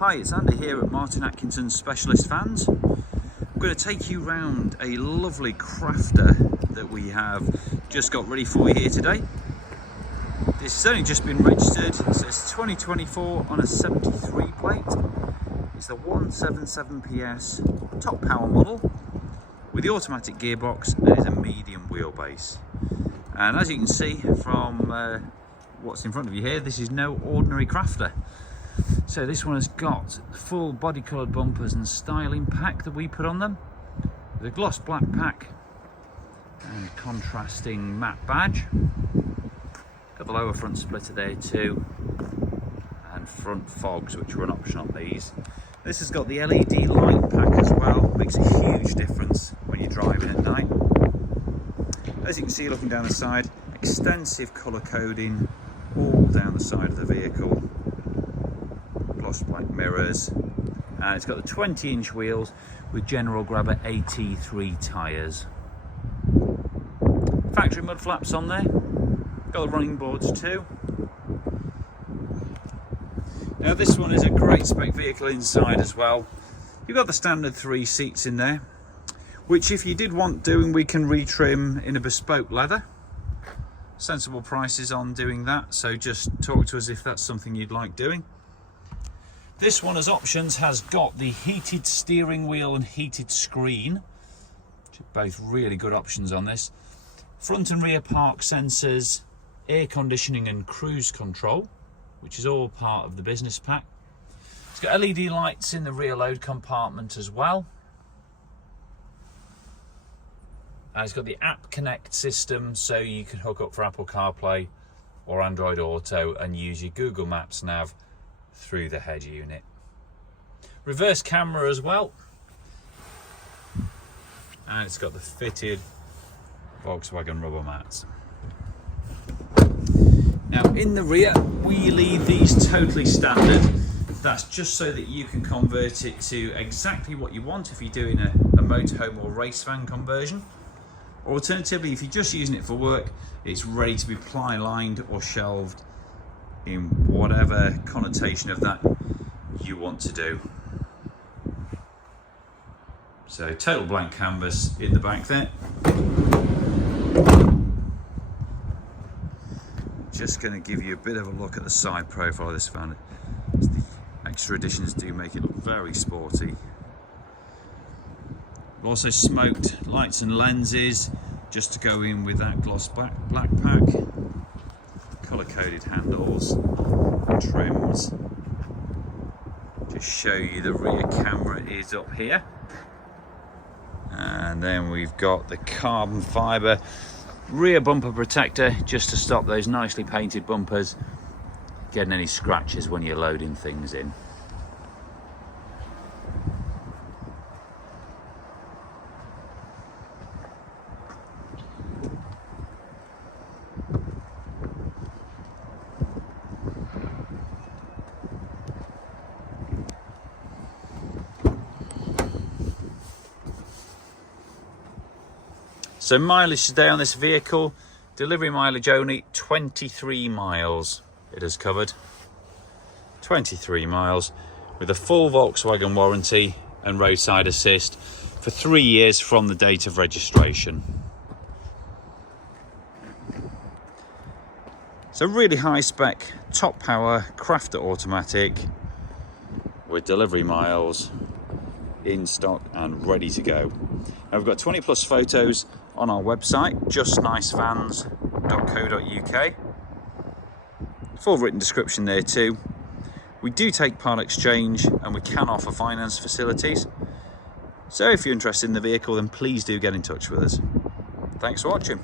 Hi, it's Andy here at Atkinson Specialist Vans. I'm going to take you round a lovely Crafter that we have just got ready for you here today. This has only just been registered, so it's 2024 on a 73 plate. It's the 177 PS top power model with the automatic gearbox and is a medium wheelbase. And as you can see from what's in front of you here, this is no ordinary Crafter. So this one has got full body coloured bumpers and styling pack that we put on them, with a gloss black pack and contrasting matte badge. Got the lower front splitter there too, and front fogs, which were an option on these. This has got the LED light pack as well, makes a huge difference when you're driving at night. As you can see looking down the side, extensive colour coding all down the side of the vehicle. Gloss black mirrors, and it's got the 20-inch wheels with General Grabber AT3 tyres. Factory mud flaps on there, got the running boards too. Now this one is a great spec vehicle inside as well. You've got the standard 3 seats in there, which if you did want doing, we can retrim in a bespoke leather. Sensible prices on doing that, so just talk to us if that's something you'd like doing. This one as options has got the heated steering wheel and heated screen, which are both really good options on this. Front and rear park sensors, air conditioning and cruise control, which is all part of the business pack. It's got LED lights in the rear load compartment as well. And it's got the App Connect system, so you can hook up for Apple CarPlay or Android Auto and use your Google Maps nav through the head unit. Reverse camera as well, and it's got the fitted Volkswagen rubber mats. Now in the rear we leave these totally standard. That's just so that you can convert it to exactly what you want if you're doing a motorhome or race van conversion. Alternatively, if you're just using it for work, it's ready to be ply lined or shelved in whatever connotation of that you want to do. So total blank canvas in the back there. Just going to give you a bit of a look at the side profile of this van. The extra additions do make it look very sporty. We've also smoked lights and lenses just to go in with that gloss black pack. Colour-coded handles, trims. Just show you the rear camera is up here. And then we've got the carbon fibre rear bumper protector just to stop those nicely painted bumpers getting any scratches when you're loading things in. So mileage today on this vehicle, delivery mileage only 23 miles it has covered. 23 miles with a full Volkswagen warranty and roadside assist for 3 years from the date of registration. So really high spec, top power Crafter automatic with delivery miles in stock and ready to go. Now we've got 20 plus photos on our website, justnicevans.co.uk. Full written description there too. We do take part exchange and we can offer finance facilities. So if you're interested in the vehicle, then please do get in touch with us. Thanks for watching.